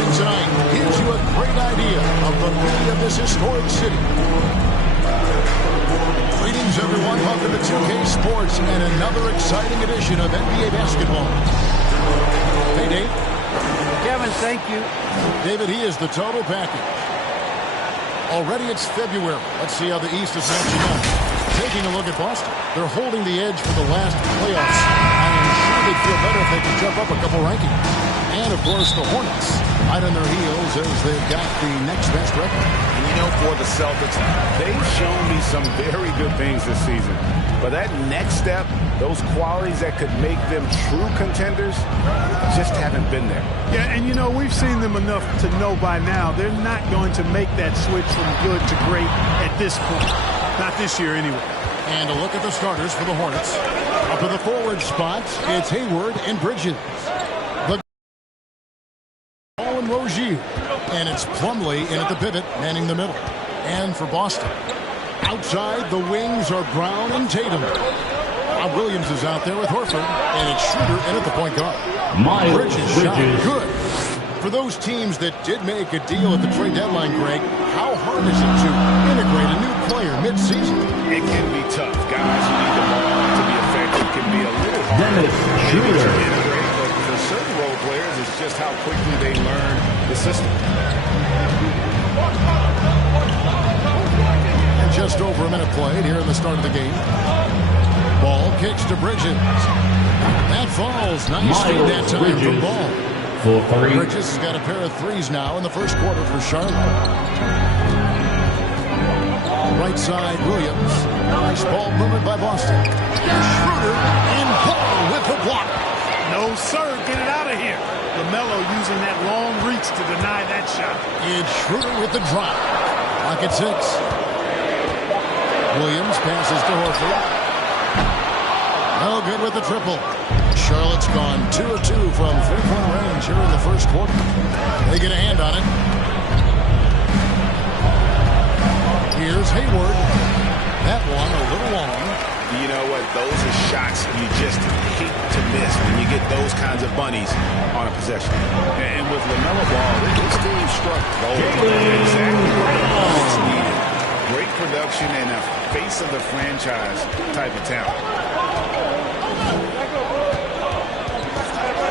action tonight gives you a great idea of the beauty of this historic city. Greetings, everyone. Welcome to 2K Sports and another exciting edition of NBA basketball. Hey, Dave. Kevin, thank you. David, he is the total package. Already it's February. Let's see how the East is matching up. Taking a look at Boston. They're holding the edge for the last playoffs. I am sure they'd feel better if they could jump up a couple rankings. And, of course, the Hornets right on their heels as they've got the next best record. And you know, for the Celtics, they've shown me some very good things this season. But that next step, those qualities that could make them true contenders, just haven't been there. Yeah, and you know, we've seen them enough to know by now they're not going to make that switch from good to great at this point. Not this year, anyway. And a look at the starters for the Hornets. Up in the forward spots, it's Hayward and Bridges. The Ball and Rozier. And it's Plumlee in at the pivot, manning the middle. And for Boston, outside the wings are Brown and Tatum. Rob Williams is out there with Horford, and it's Schroeder in at the point guard. Bridges shot good. For those teams that did make a deal at the trade deadline, Greg, how hard is it to integrate a new player mid-season? It can be tough. Guys who need the ball to be effective can be a little hard Dennis Schroeder. to integrate, but for certain role players, it's just how quickly they learn the system. And just over a minute played here in the start of the game. Ball kicks to Bridges. That falls. Nice feed that time from Ball. Bridges has got a pair of threes now in the first quarter for Charlotte. Right side, Williams. Nice ball movement by Boston. Here's Schroeder and Ball with the block. No, sir. Get it out of here. LaMelo using that long reach to deny that shot. It's Schroeder with the drop. Clock at 6. Williams passes to Horford. No good with the triple. Charlotte's gone 2 of 2 from three-point range here in the first quarter. They get a hand on it. Here's Hayward. That one a little long. You know what? Those are shots you just hate to miss when you get those kinds of bunnies on a possession. And with LaMelo Ball, this team struck gold. Exactly what's needed. Great production and a face of the franchise type of talent.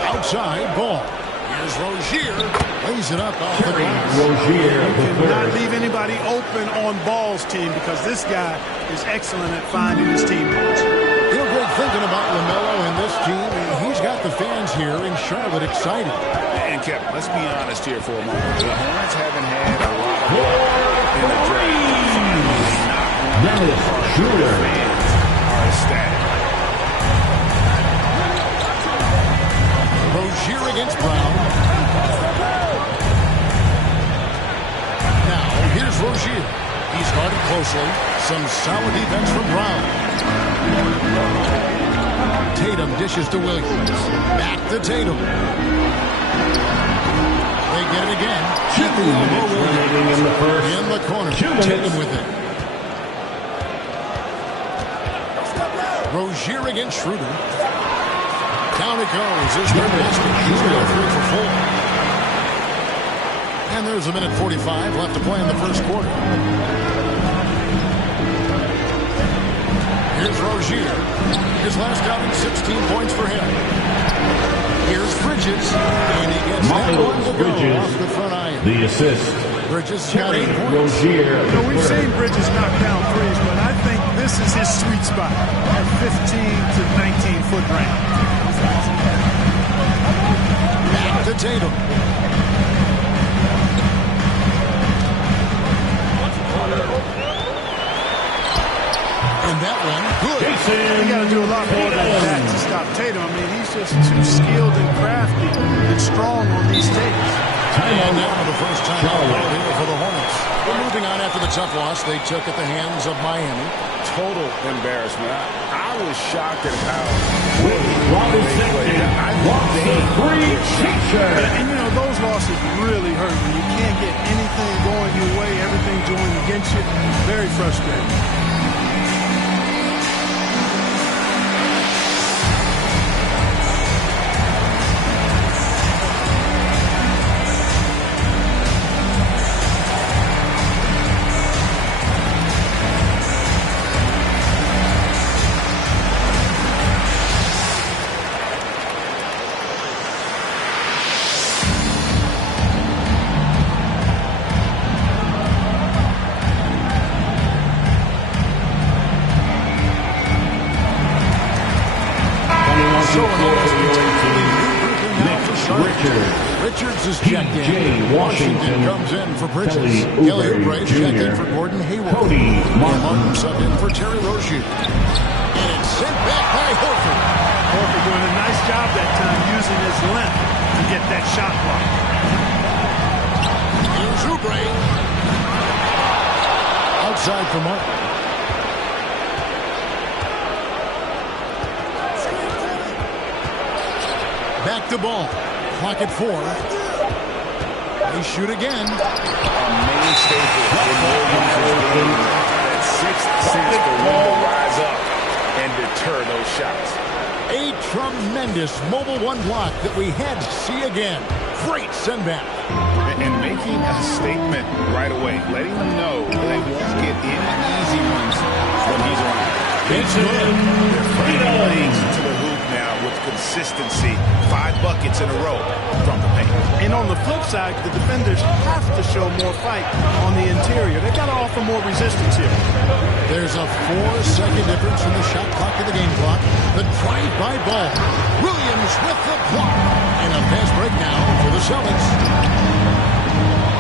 Outside Ball. Here's Rozier. Lays it up off the glass. Rozier. You cannot leave anybody open on Ball's team because this guy is excellent at finding his teammates. You know, Greg, thinking about LaMelo and this team, he's got the fans here in Charlotte excited. And Kevin, let's be honest here for a moment. The Hornets haven't had a lot of in the draft. Dennis Schroeder. Fans are ecstatic. Rozier against Brown. Now, here's Rozier. He's guarded closely. Some solid defense from Brown. Tatum dishes to Williams. Back to Tatum. They get it again. In the corner. Tatum with it. Rozier against Schroeder. Down it goes. There's no basket. He's going 3 for 4. And there's a minute 45 left to play in the first quarter. Here's Rozier. His last outing, 16 points for him. Here's Bridges. And he gets that one to go off the front iron. The assist. Bridges got 8 points. Rozier. You know, we've seen Bridges knock down threes, but I think this is his sweet spot at 15 to 19-foot range. Back to Tatum. And that one, good. You got to do a lot more than that to stop Tatum. I mean, he's just too skilled and crafty and strong on these takes. And now for the first time here for the Hornets. We're moving on after the tough loss they took at the hands of Miami. Total embarrassment. I was shocked at how Robinson lost the free t-shirt. And, you know, those losses really hurt when you can't get anything going your way, everything's going against you. Very frustrating. Richards is checked in. P.J. Washington comes in for Bridges. Kelly Kelly Oubre Oubre is checked in Jr. for Gordon Hayward. Cody Martin. Martin subbed in for Terry Rozier. And it's sent back by Horford. Horford doing a nice job that time using his length to get that shot block. Here's Oubre. Outside for Martin. Back to ball. Clock at 4. They shoot again. A main staple in Williams' game. That sixth sense for him to rise up and deter those shots. A tremendous mobile one block that we had to see again. Great send back. And making a statement right away, letting them know they won't get any easy ones when he's around. It's good. They're finding lanes into the hoop now with consistency. 5 buckets in a row from the paint. And on the flip side, the defenders have to show more fight on the interior. They've got to offer more resistance here. There's a 4-second difference in the shot clock to the game clock. The drive-by ball. Williams with the block. And a fast break now for the Celtics.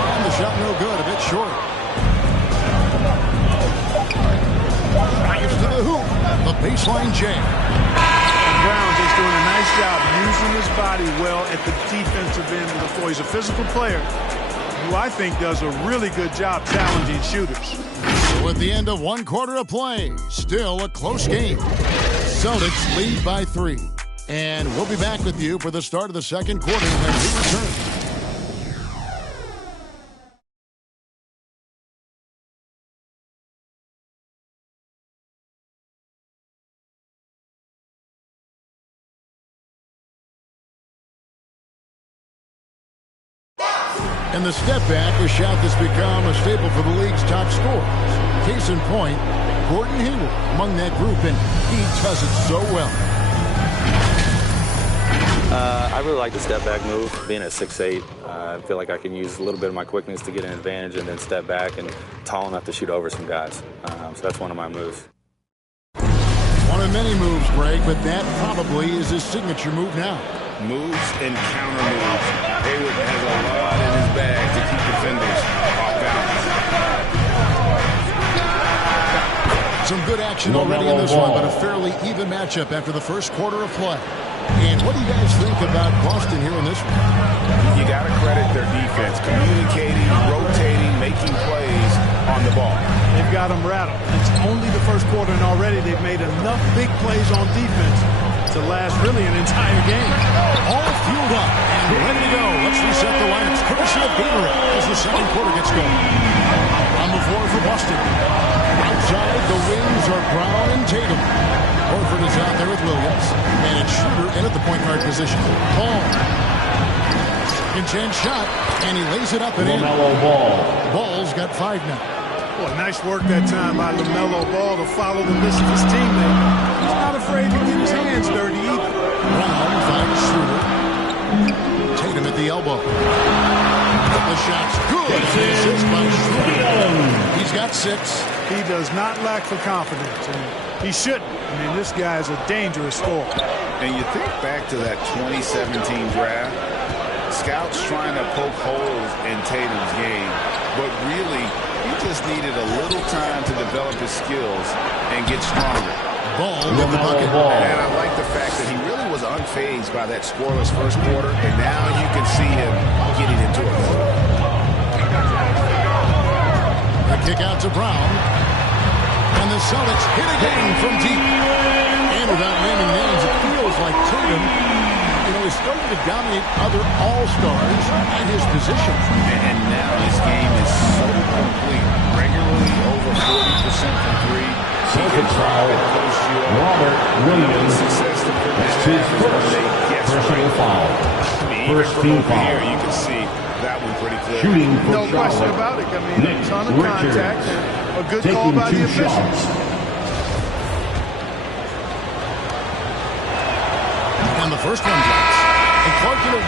And the shot no good, a bit short. Drives to the hoop. The baseline jam. Brown is doing a nice job using his body well at the defensive end of the floor. He's a physical player who I think does a really good job challenging shooters. So at the end of 1 quarter of play, still a close game. Celtics lead by 3. And we'll be back with you for the start of the second quarter when we return. And the step back, a shot that's become a staple for the league's top scorers. Case in point, Gordon Hayward among that group, and he does it so well. I really like the step back move. Being at 6'8", I feel like I can use a little bit of my quickness to get an advantage and then step back and tall enough to shoot over some guys. So that's one of my moves. One of many moves, Greg, but that probably is his signature move now. Moves and counter moves. Hayward has a lot in his bag to keep defenders off balance. Some good action already in this one, but a fairly even matchup after the first quarter of play. And what do you guys think about Boston here in this one? You got to credit their defense, communicating, rotating, making plays on the ball. They've got them rattled. It's only the first quarter, and already they've made enough big plays on defense to last really an entire game. All fueled up and ready to go. Let's reset the lineups. Courtesy of Gatorade as the second quarter gets going. On the floor for Boston. Outside, the wings are Brown and Tatum. Horford is out there with Williams. And it's Schroeder in at the point guard position. Ball. Second chance shot. And he lays it up and in. Ball's got 5 now. Boy, nice work that time by LaMelo Ball to follow the list of his teammate. He's not afraid to get his hands dirty either. Brown finds Schroeder. Tatum at the elbow. The shot's good. The assist by Schroeder. He's got 6. He does not lack for confidence, and he shouldn't. I mean, this guy's a dangerous scorer. And you think back to that 2017 draft, scouts trying to poke holes in Tatum's game, but really, he just needed a little time to develop his skills and get stronger. Ball with the bucket. And I like the fact that he really was unfazed by that scoreless first quarter, and now you can see him getting into it. The kick out to Brown. And the Celtics hit again from deep. And without naming names, it feels like Tatum, is starting to dominate other all-stars at his position. And now his game is so complete. Regularly over 40% from 3. Second foul, Robert Williams. That's his first personal foul. First team foul. Here you can see that one pretty clear. Shooting for No question Charlotte. about it. I mean, a ton of Richards. contact and a good call Taking by the 2 officials. shots. And the first one drops. And Clark, you were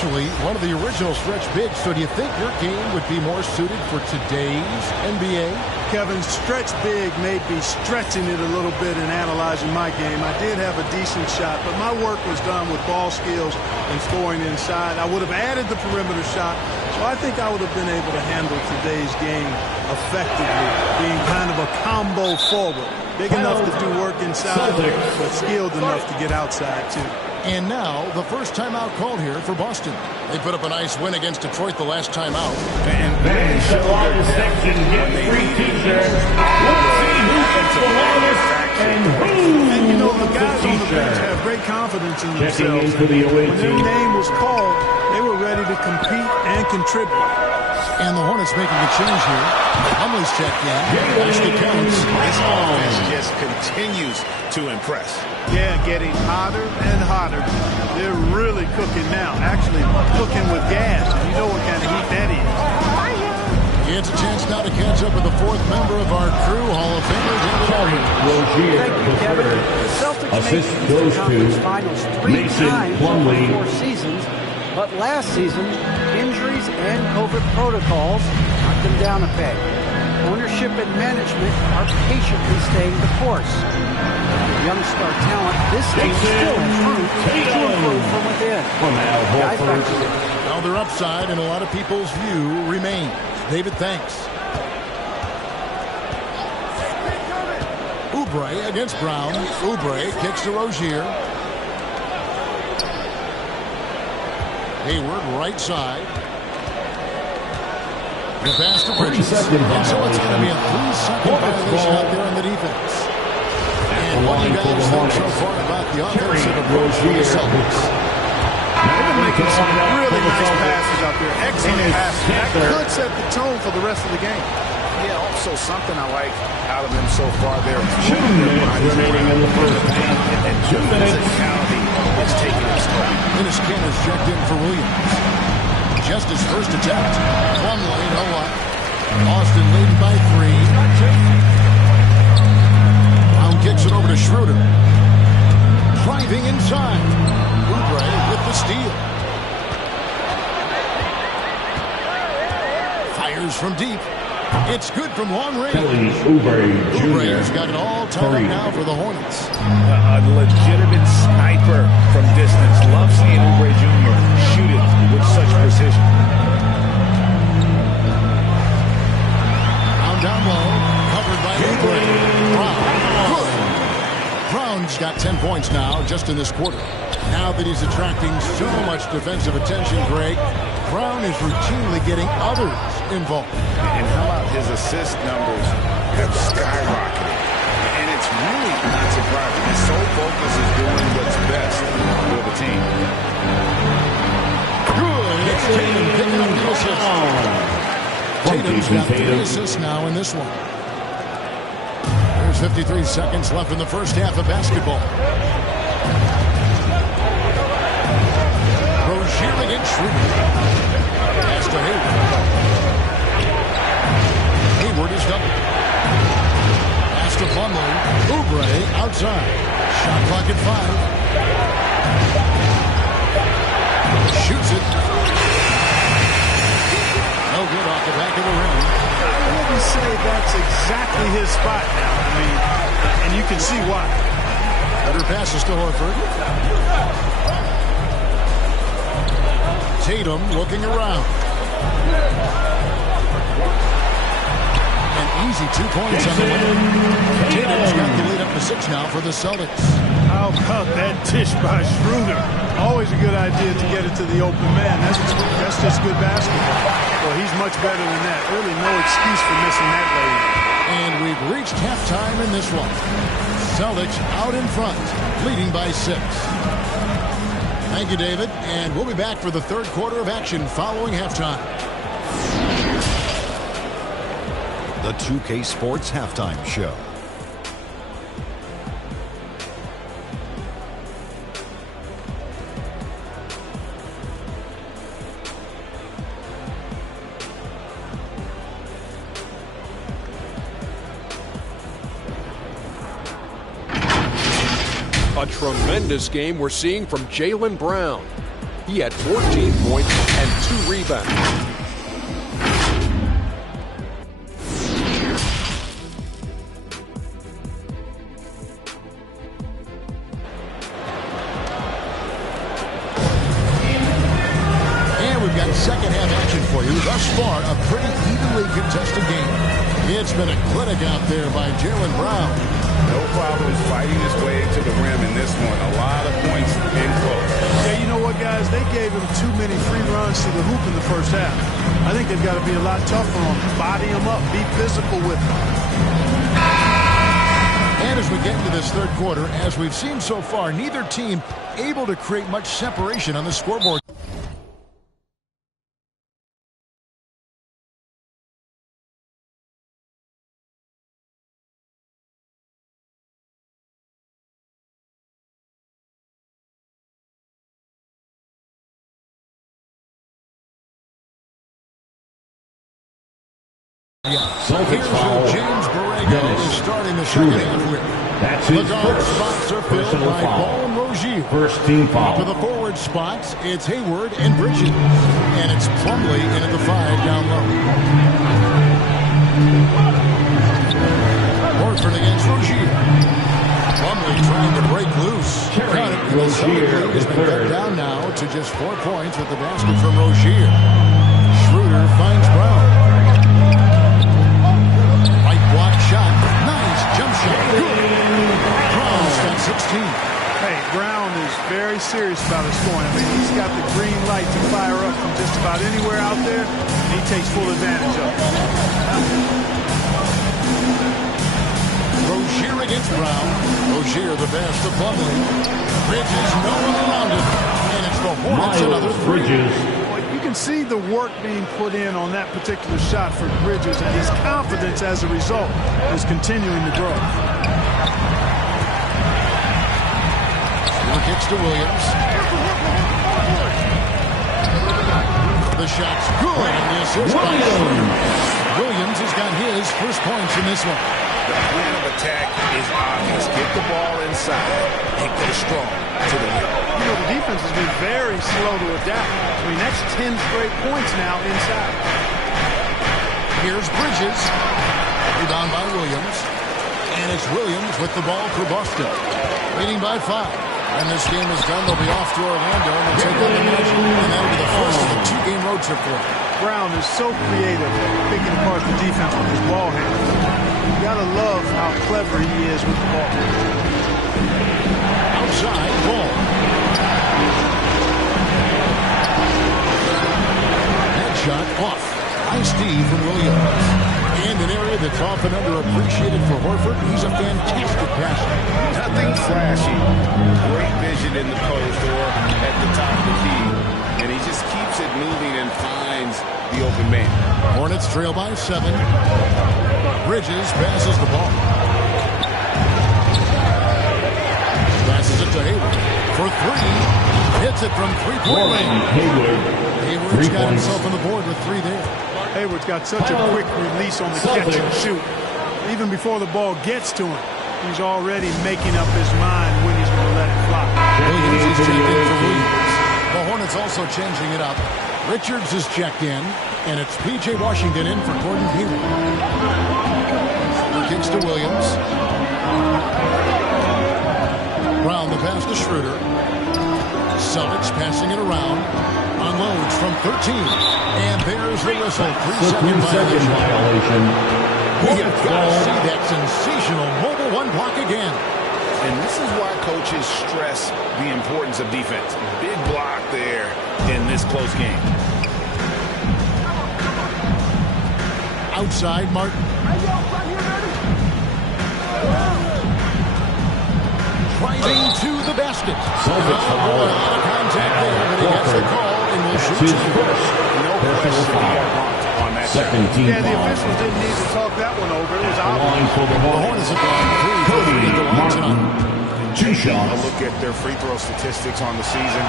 actually one of the original stretch bigs. So do you think your game would be more suited for today's NBA? Kevin, stretch big made me stretching it a little bit and analyzing my game. I did have a decent shot, but my work was done with ball skills and scoring inside. I would have added the perimeter shot, so I think I would have been able to handle today's game effectively, being kind of a combo forward. Big enough to do work inside, but skilled enough to get outside, too. And now, the first timeout called here for Boston. They put up a nice win against Detroit the last time out. And fans of the section get free t-shirts. Let's see who gets the longest and who You know, the gets guys the on the bench t-shirt. have great confidence in Checking themselves. into the away When their team. name was called, they were ready to compete and contribute. And the Hornets making a change here. Humley's checked in. Basket counts. This offense just continues to impress. Yeah, getting hotter and hotter. They're really cooking now. Actually, cooking with gas. You know what kind of heat that is. It's a chance now to catch up with the fourth member of our crew, Hall of Famer David Aldridge. Thank you, Kevin. The Celtics made Assist it to goes the to conference finals 3 Mason times Plumlee. over 4 seasons, but last season, injuries and COVID protocols knocked them down a peg. Ownership and management are patiently staying the course. With young star talent, this team still has room to improve from within. From Al Guys, back Horford. to you. Now their upside, in a lot of people's view, remains. David, thanks. Oubre against Brown. Oubre kicks to Rozier. Hayward, right side. The pass to Bridges. And so it's going to be a 3-second violation out there on the defense. And what do you guys think so far about the offensive approach for the Celtics? They've been making some really nice passes out there. Excellent passes. That could set the tone for the rest of the game. Yeah, also something I like out of them so far. They're 2 minutes remaining in the first half. and 2 minutes. physicality is taking its toll. Enes is checked in for Williams. Just his first attempt. Plumlee, no luck. Austin leading by 3. Brown kicks it over to Schroeder. Driving inside. Oubre with the steal. Fires from deep. It's good from long range. Kelly Oubre Oubre's Jr. got it all tied up now for the Hornets. A legitimate sniper from distance. Love seeing Oubre Jr. shoot it with such precision. Down low, covered by Oubre. Brown. Good. Brown's got 10 points now just in this quarter. Now that he's attracting so much defensive attention, Greg, Brown is routinely getting others involved. And how about his assist numbers have skyrocketed? And it's really not surprising. His sole focus is doing what's best for the team. Good. It's Tatum picking up the assist. Tatum's got 3 assists now in this one. There's 53 seconds left in the first half of basketball. Rozier against Schroeder. Pass to Hayward. Hayward is double. Pass to Plumlee. Oubre outside. Shot clock at 5. Shoots it. No good off the back of the rim. I wouldn't say that's exactly his spot now. I mean, and you can see why. Better passes to Horford. Tatum looking around. An easy 2 points on the way. Tatum's got the lead up to 6 now for the Celtics. How about that dish by Schroeder? Always a good idea to get it to the open man. That's just good basketball. Well, he's much better than that. Really no excuse for missing that lane. And we've reached halftime in this one. Celtics out in front, leading by 6. Thank you, David. And we'll be back for the third quarter of action following halftime. The 2K Sports Halftime Show. A tremendous game we're seeing from Jaylen Brown. He had 14 points and 2 rebounds. Second half action for you. Thus far, a pretty evenly contested game. It's been a clinic out there by Jaylen Brown. No problems fighting his way to the rim in this one. A lot of points in close. Yeah, you know what, guys? They gave him too many free runs to the hoop in the first half. I think they've got to be a lot tougher on him. Body him up. Be physical with him. And as we get into this third quarter, as we've seen so far, neither team able to create much separation on the scoreboard. Celtics foul. James Borrego is starting the second half with. That's his The guard first spots are filled personal by foul. Ball and Rozier. First team foul. To the forward spots, it's Hayward and Bridges. And it's Plumlee in at the 5 down low. Horford against Rozier. Plumlee trying to break loose. Cut it. Rozier has been cut third. down now to just 4 points with the basket from Rozier. Schroeder finds Brown. Block shot. Nice jump shot. Good. Brown's got 16. Hey, Brown is very serious about his scoring. I mean, he's got the green light to fire up from just about anywhere out there, and he takes full advantage of it. Rozier against Brown. Rozier the pass to Plumlee. Bridges, no one around him. And it's the Hornets another 3. Bridges. You can see the work being put in on that particular shot for Bridges, and his confidence as a result is continuing to grow. Stewart kicks to Williams. The shot's good, and the assist by Schroeder. Williams has got his first points in this one. The plan of attack is obvious. Get the ball inside and go strong to the rim. You know, the defense has been very slow to adapt. I mean, that's 10 straight points now inside. Here's Bridges. Rebound by Williams. And it's Williams with the ball for Boston. Leading by 5. And this game is done. They'll be off to Orlando and they'll take on the Magic. And that'll be the first of a 2-game road trip for them. Brown is so creative at picking apart the defense with his ball handling. You gotta love how clever he is with the ball. Outside, Ball. Head shot off. Nice D from Williams. And an area that's often underappreciated for Horford. He's a fantastic passer. Nothing flashy. Great vision in the post or at the top of the key. And he just keeps it moving and finds the open man. Hornets trail by 7. Bridges passes the ball. Passes it to Hayward for 3. Hits it from 3-point range. Hayward's got himself on the board with 3 there. Hayward's got such a quick release on the catch and shoot. Even before the ball gets to him, he's already making up his mind when he's going to let it fly. Williams is checked in for Williams. The Hornets also changing it up. Richards is checked in, and it's P.J. Washington in for Gordon Hayward. Kicks to Williams. Brown the pass to Schroeder. Celtics passing it around. Unloads from 13. And there's the whistle. 3-second violation. You've got to see that sensational mobile 1 block again. And this is why coaches stress the importance of defense. Big block there in this close game. Outside, Martin. Driving to the basket. Celtics foul. A lot of contact there, but he gets the call and will shoot. His first No personal question foul. on that Second shot. team Yeah, the foul. officials didn't need to talk that one over. It was obvious. Line for the The Hornets have gone 3 for 3 at the line tonight. 2 A shots. look at their free throw statistics on the season.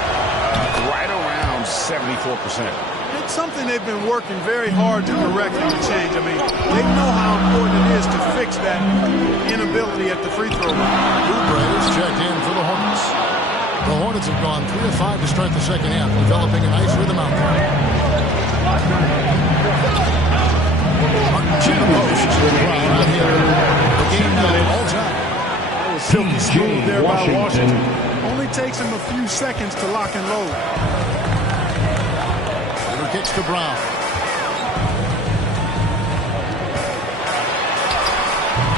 Right around 74%. It's something they've been working very hard to correct and to change. I mean, they know how important it is to fix that inability at the free throw line. Oubre is checked in for the Hornets. The Hornets have gone 3 of 5 to start the second half, developing a nice rhythm out there. Martin to the post. Brown out here. The game now all time. That was silky smooth there by Washington. Only takes him a few seconds to lock and load. River kicks to Brown.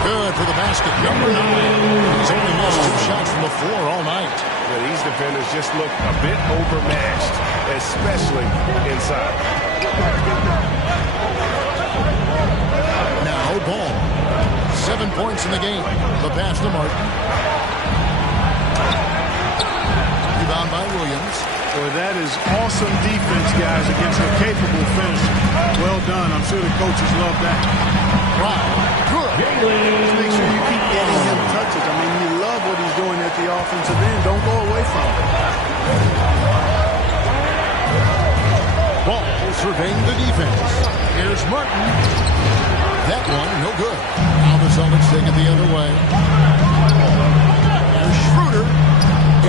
Good for the basket. Number 9. He's only missed 2 shots from the floor all night. Yeah, these defenders just look a bit overmatched, especially inside. Now ball. 7 points in the game. The pass to Martin. Rebound by Williams. Boy, that is awesome defense, guys, against a capable finisher. Well done. I'm sure the coaches love that. Brown. Good. Just make sure you keep getting him touches. I mean, you love what he's doing at the offensive end. Don't go away from it. Ball surveying the defense. Here's Martin. That one, no good. Now the Celtics take it the other way. There's Schroeder.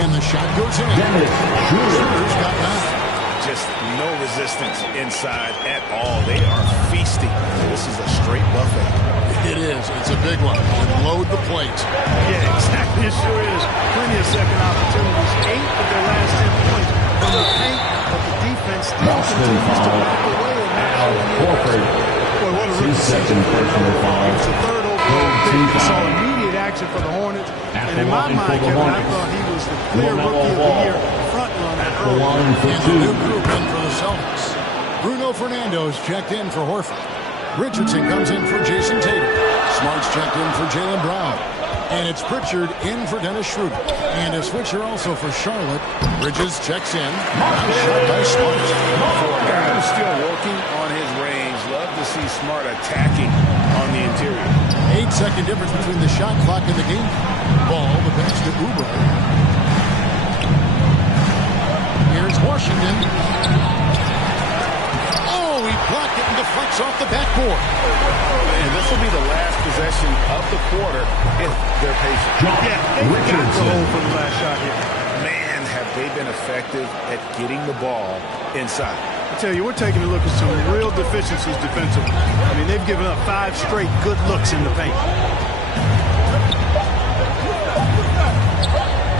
And the shot goes in. Schroeder's got 9. Just no resistance inside at all. They are feasting. This is a straight buffet. It is. It's a big one. And load the plate. Yeah, exactly. It sure is. Plenty of second opportunities. 8 of their last 10 points from the paint, but the defense still continues to back away. Boy, what a rookie season. It's the third overall pick. We saw immediate action for the Hornets. And in my mind, Kevin, I thought he was the clear rookie of the year front runner early. And the new group in for the Celtics. Bruno Fernando's checked in for Horford. Richardson comes in for Jason Tatum. Smart's checked in for Jaylen Brown. And it's Pritchard in for Dennis Schroeder. And a switcher also for Charlotte. Bridges checks in. Nice shot by Smart. For a guy who's still working on his range, love to see Smart attacking on the interior. 8-second difference between the shot clock and the game. Ball, the pass to Oubre. Here's Washington. Oh, he blocked it and deflects off the backboard. And this will be the last possession of the quarter if they're patient. Yeah, they've got to hold for the last shot here. Man, have they been effective at getting the ball inside. I tell you, we're taking a look at some real deficiencies defensively. I mean, they've given up 5 straight good looks in the paint.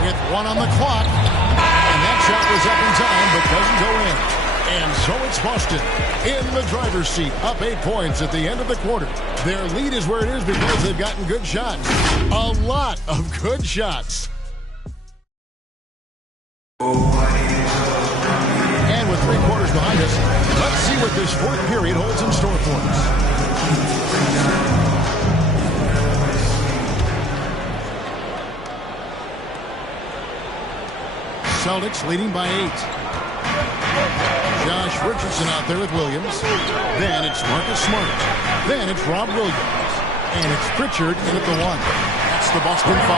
With 1 on the clock. And that shot was up in time, but doesn't go in. And so it's Boston in the driver's seat, up 8 points at the end of the quarter. Their lead is where it is because they've gotten good shots. A lot of good shots. And with 3 quarters behind us, let's see what this 4th period holds in store for us. Celtics leading by 8. Josh Richardson out there with Williams. Then it's Marcus Smart. Then it's Rob Williams. And it's Pritchard in at the 1. That's the Boston 5.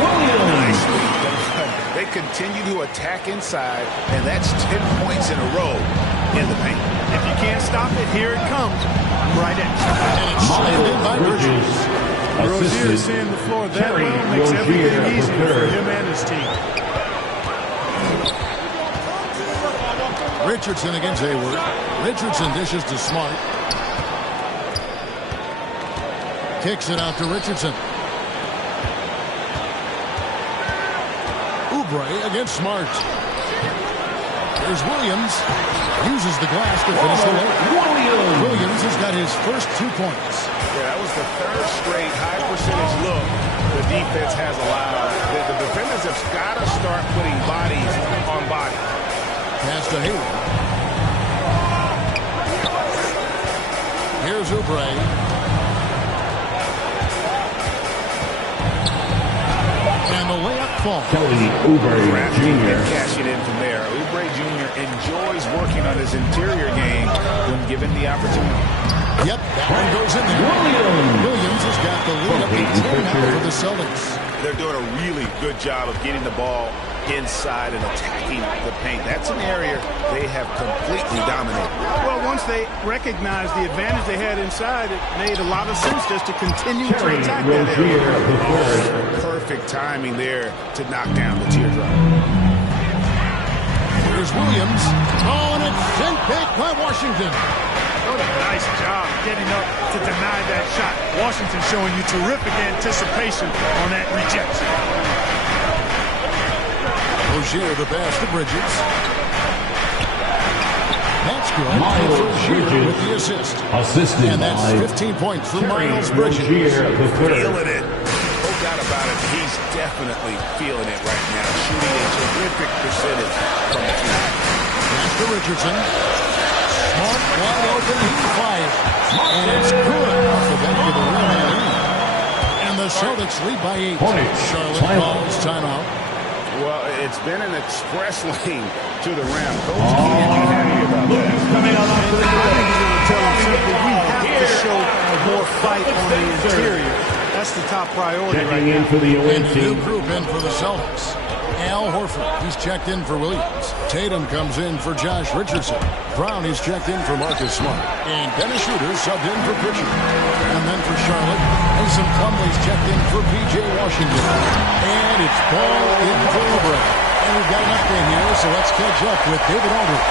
Nicely done. They continue to attack inside, and that's 10 points in a row in the paint. If you can't stop it, here it comes. Right at you. And it's slammed in by Bridges. Rozier seeing the floor that well makes everything easier for him and his team. Richardson against Hayward. Richardson dishes to Smart. Kicks it out to Richardson. Oubre against Smart. There's Williams. Uses the glass to finish the layup. Williams has got his first 2 points. Yeah, that was the 3rd straight high percentage look the defense has allowed. The defenders have got to start putting bodies on bodies. Pass to Hayward. Here's Oubre. And the layup falls. Kelly Oubre Jr. Cashing in from there. Oubre Jr. enjoys working on his interior game when given the opportunity. Yep, that one goes in there. Williams has got the lead up to 10 now for the Celtics. They're doing a really good job of getting the ball inside and attacking the paint. That's an area they have completely dominated. Well, once they recognized the advantage they had inside, it made a lot of sense just to continue to attack that area. Perfect timing there to knock down the teardrop. Here's Williams. Oh, and it's sent back by Washington. What a nice job getting up to deny that shot. Washington showing you terrific anticipation on that rejection. Rozier the pass to Bridges. That's good. Miles Rozier Bridges with the assist. Assisted And that's by 15 points for Terry Miles Bridges. Rozier the third. Feeling it. No doubt about it. He's definitely feeling it right now. Shooting a terrific percentage from the field. That's to Richardson. Smart, wide open, he fires. And it's good off the back of the rim and in. And the Celtics lead by 8. Charlotte calls timeout. Well, it's been an express lane to the rim. Coach can't be happy about that. Coming out onto the court. I think he's going to tell him simply, we have to show more fight on the interior. That's the top priority right Checking in now. for the away And a new team. group in for the Celtics. Al Horford, he's checked in for Williams. Tatum comes in for Josh Richardson. Brown, he's checked in for Marcus Smart. And Dennis Schroeder subbed in for Pritchard. And then for Charlotte, Mason Plumlee's checked in for P.J. Washington. And it's ball in for LeBron. And we've got an update here, so let's catch up with David Aldridge.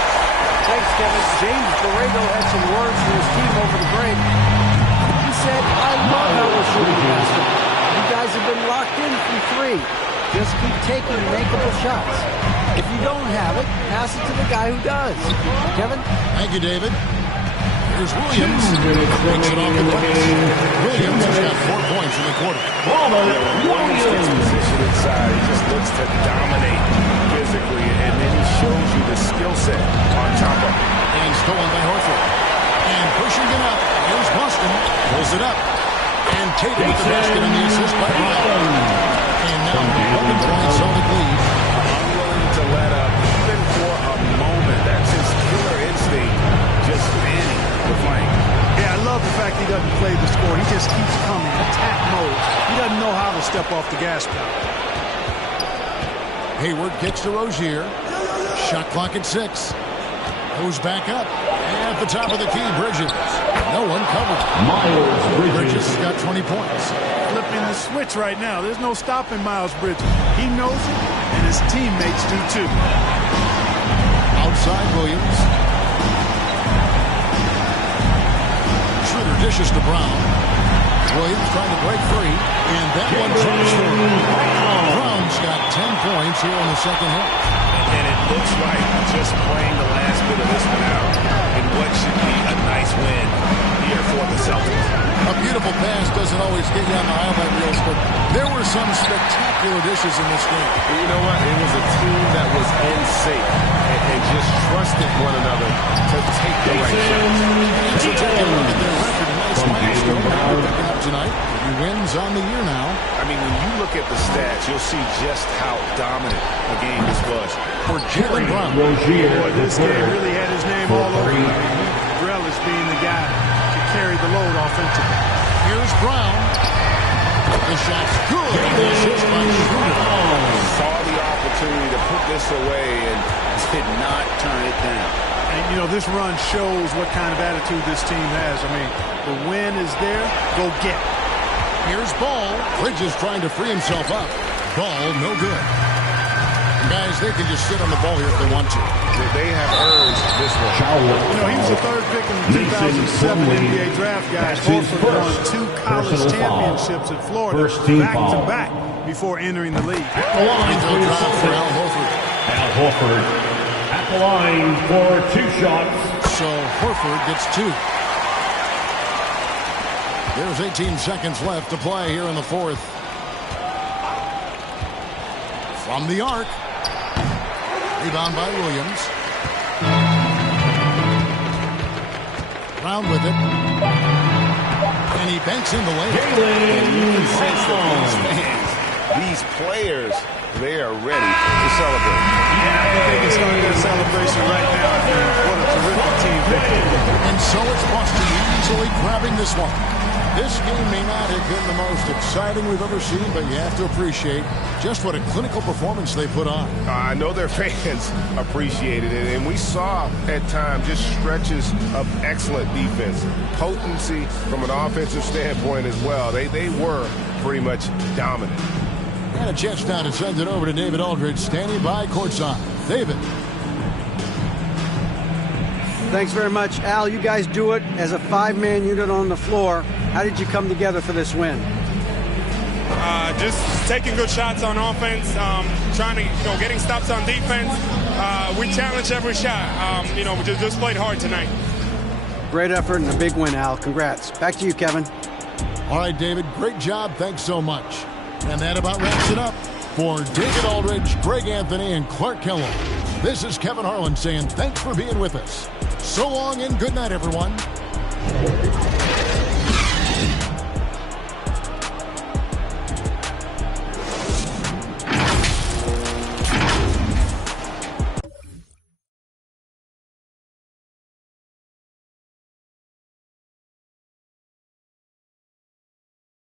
Thanks, Kevin. James Borrego had some words for his team over the break. He said, I love how we're shooting basketball. You guys have been locked in from 3. Just keep taking makeable shots. If you don't have it, pass it to the guy who does. Kevin? Thank you, David. Here's Williams. Takes it off the glass. Williams has got 4 points in the quarter. Williams gets position inside. He just looks to dominate physically, and then he shows you the skill set on top of it. And stolen by Horford. And pushing it up. Here's Boston. Pulls it up. And Tatum with the basket on the assist by Brown. And now the 11-point Celtic lead. Unwilling to let up, even for a moment. That's his killer instinct, just fanning the flank. Yeah, I love the fact he doesn't play the score. He just keeps coming, attack mode. He doesn't know how to step off the gas pedal. Hayward kicks to Rozier. Shot clock at 6. Goes back up. And at the top of the key, Bridges. No one covered. Miles Bridges Bridges. has got 20 points. Flipping the switch right now. There's no stopping Miles Bridges. He knows it, and his teammates do too. Outside Williams. Schroeder dishes to Brown. Williams trying to break free. And that one drops for him. Brown's got 10 points here in the second half. And it looks like just playing the last bit of this one out in what should be a nice win here for the Celtics. A beautiful pass doesn't always get you on the highlight reels, but there were some spectacular dishes in this game. Well, you know what? It was a team that was in sync and just trusted one another to take the right shots. So take a look at their record. A nice milestone they're picking up tonight. He wins on the year now. I mean, when you look at the stats, you'll see just how dominant a game this was. For Jalen Brown. Rozier Boy, the this game third. really had his name all over. Drellis being the guy to carry the load offensively. Here's Brown. The shot's good. The assist by Schroeder. Saw the opportunity to put this away and did not turn it down. And, you know, this run shows what kind of attitude this team has. I mean, the win is there. Go get it. Here's Ball. Bridges trying to free himself up. Ball, no good. Guys, they can just sit on the ball here if they want to. They have earned this one. You know, he was the third pick in the 2007 NBA draft, guys. Horford won 2 college championships at Florida back-to-back before entering the league. At the line Free throw drop for Al Horford. Al Horford at the line for 2 shots. So Horford gets 2. There's 18 seconds left to play here in the fourth. From the arc. Rebound by Williams. Brown with it. And he banks in the lane. And you can sense that these players, they are ready to celebrate. And I think they can start their celebration right now. What a terrific team pick. And so it's Boston easily grabbing this one. This game may not have been the most exciting we've ever seen, but you have to appreciate just what a clinical performance they put on. I know their fans appreciated it, and we saw at times just stretches of excellent defense, potency from an offensive standpoint as well. They were pretty much dominant. And a chance now to send it over to David Aldridge, standing by courtside. David. Thanks very much. Al, you guys do it as a 5-man unit on the floor. How did you come together for this win? Just taking good shots on offense, trying to, getting stops on defense. We challenged every shot. We just played hard tonight. Great effort and a big win, Al. Congrats. Back to you, Kevin. All right, David, great job. Thanks so much. And that about wraps it up. For David Aldridge, Greg Anthony, and Clark Kellogg, this is Kevin Harlan saying thanks for being with us. So long and good night, everyone.